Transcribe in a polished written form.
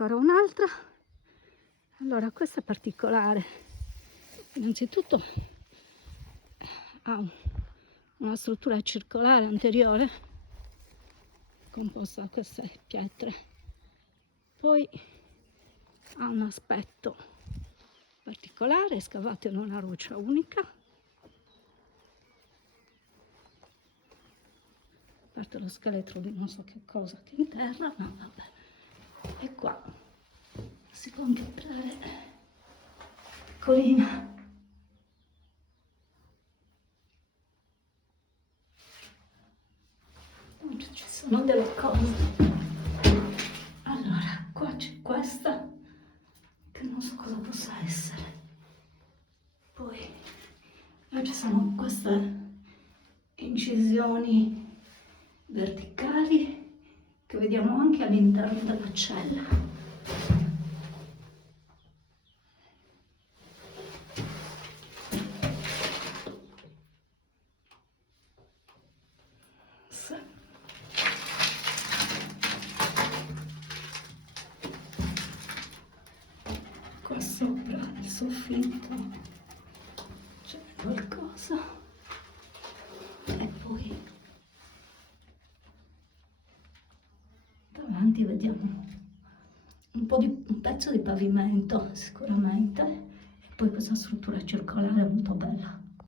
ancora un'altra. Allora, questa è particolare. Innanzitutto ha una struttura circolare anteriore composta da queste pietre, poi ha un aspetto particolare, scavato in una roccia unica, a parte lo scheletro di non so che cosa che in terra, ma vabbè. E qua si può incontrare piccolina. Ci sono delle cose. Allora, qua c'è questa che non so cosa possa essere. Poi ci sono queste incisioni verticali che vediamo anche all'interno della cella. Qua sopra il soffitto c'è qualcosa e poi davanti vediamo un pezzo di pavimento sicuramente, e poi questa struttura circolare molto bella.